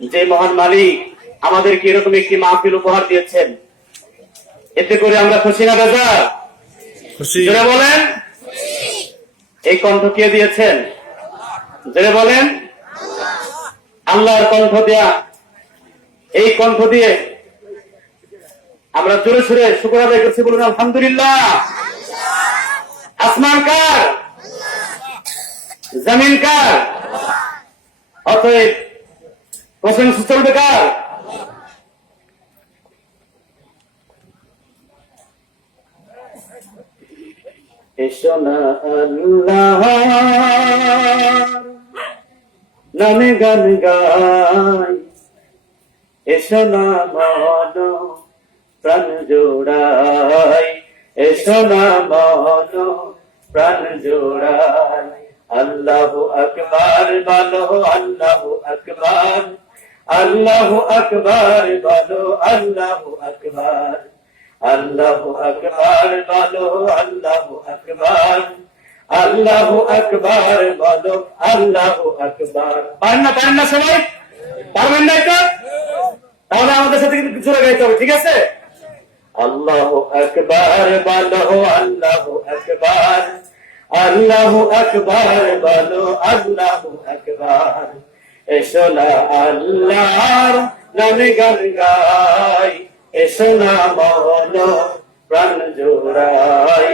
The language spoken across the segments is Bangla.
যে মহান মালিক আমাদেরকে এরকম একটি মাহফিল উপহার দিয়েছেন, এতে করে আমরা খুশি না বেজার? জোরে বলেন। এই কণ্ঠ কে দিয়েছেন? জোরে বলেন। আল্লাহর কণ্ঠ দেয়া। এই কণ্ঠ দিয়ে আমরা জোরে সুরে শুকর আদায় করছি, বলুন আলহামদুলিল্লাহ। আসমান কার? জমিন কার? অতএব প্রশংসা চলবে কার? এসো না আল্লাহর নামে গান গাই, এসো না মন প্রাণ জোড়াই, এসো না মন প্রাণ জোড়াই। আল্লাহু আকবার বলো, আল্লাহু আকবার, আল্লাহু আকবার বলো, আল্লাহু আকবার, আল্লাহু আকবার বলো, আল্লাহু আকবার, আল্লাহু আকবার বলো, আল্লাহু আকবার। পারেন না সবাই? পারবেন না এটা? তাহলে আমাদের সাথে কিন্তু জোরে গাইতে হবে, ঠিক আছে? আল্লাহু আকবার বলো, আল্লাহু আকবার, আল্লাহু আকবার বলো, আল্লাহু আকবার। এসো না আল্লাহর নামে গান গাই, এসো না মন প্রাণ জোড়াই,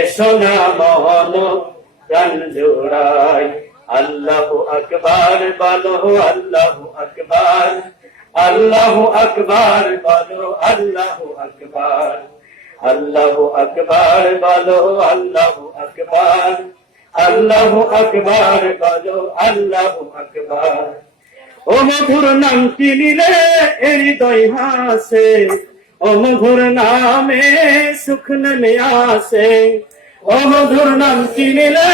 এসো না মন প্রাণ জোড়াই। আল্লাহু আকবার বলো, আল্লাহু আকবার, আল্লাহু আকবার বলো, আল্লাহু আকবার, আল্লাহু আকবার বলো, আল্লাহু আকবার, আল্লাহু আকবার বলো, আল্লাহু আকবার। ও মধুর নামটি নিলে হৃদয় হাসে, ও মধুর নামে সুখ নেমে আসে, ও মধুর নামটি নিলে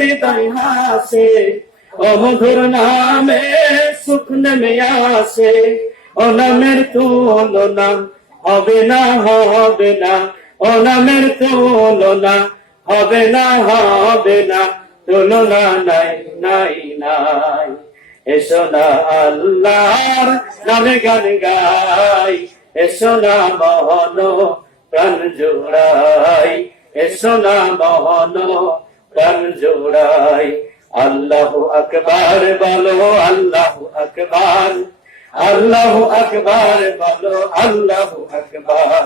হৃদয় হাসে, ও মধুর নামে সুখ নেমে আসে। ও নামের তুলনা হবে না, হবে না, ও নামের তুলনা হবে না, হবে না, তুলনা নাই নাই নাই। এসো না আল্লাহর নামে গান গাই, এসো না মন প্রাণ জোড়াই, এসো না মন প্রাণ জোড়াই। আল্লাহু আকবার বলো, আল্লাহু আকবার, আল্লাহু আকবার বলো, আল্লাহু আকবার,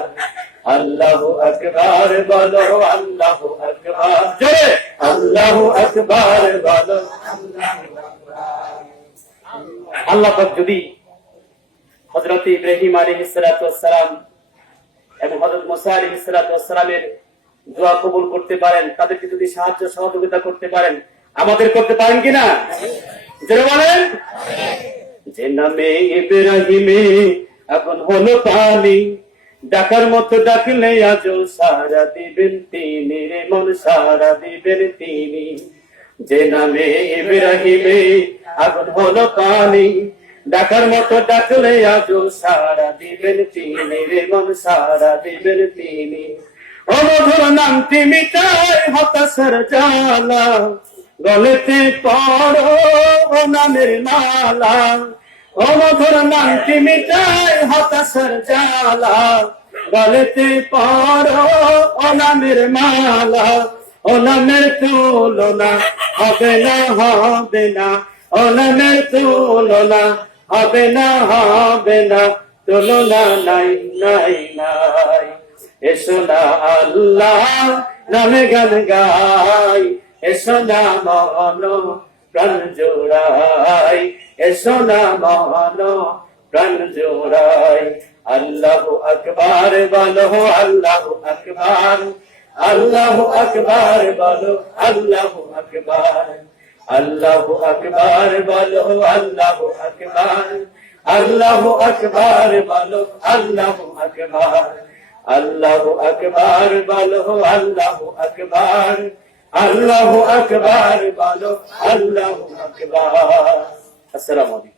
আল্লাহু আকবার বলো, আল্লাহু আকবার। জোরে আল্লাহু আকবার বলো। আল্লাহ পাক যদি হযরত ইব্রাহিম আলাইহিস সালাতু ওয়াস সালাম এবং হযরত মুসা আলাইহিস সালাতু ওয়াস সালামের দোয়া কবুল করতে পারেন, তাদেরকে যদি সাহায্য সহযোগিতা করতে পারেন, আমাদের করতে পারেন কিনা? জোরে বলেন। যে নামে ইব্রাহিমে এখন হলো পানি, ডাকার মতো ডাকলে আজও সারা দিবেন তিনি, রে মন সারা দিবেন তিনি। যে নামে ইব্রাহিমে আগুন হলো পানি, ডাকার মতো ডাকলে আজও সারা দিবেন তিনি, রে মন সারা দিবেন তিনি। ও মধুর নামটি মিটায় হতাশার জ্বালা, গলেতে পড়ো ও নামের মালা। ও মধুর নামটি মিটায় হতাশার জ্বালা, গলেতে পড়ো ও নামের মালা। ও নামের তুলনা হবে না, হবে না, ও নামের তুলনা হবে না, হবে না, তুলনা নাই নাই নাই। এসো না আল্লাহ নামে গান গাই, এসো না মন প্রাণ জোড়াই, এসো না মন প্রাণ জোড়াই। আল্লাহু আকবার বলো, আল্লাহু আকবার, আল্লাহু আকবার বলো, আল্লাহু আকবার, আল্লাহু আকবার বলো, আল্লাহু আকবার, আল্লাহু আকবার বলো, আল্লাহু আকবার, আল্লাহু আকবার বলো, আল্লাহু আকবার, আল্লাহু আকবার বলো, আল্লাহু আকবার। আসসালামু আলাইকুম।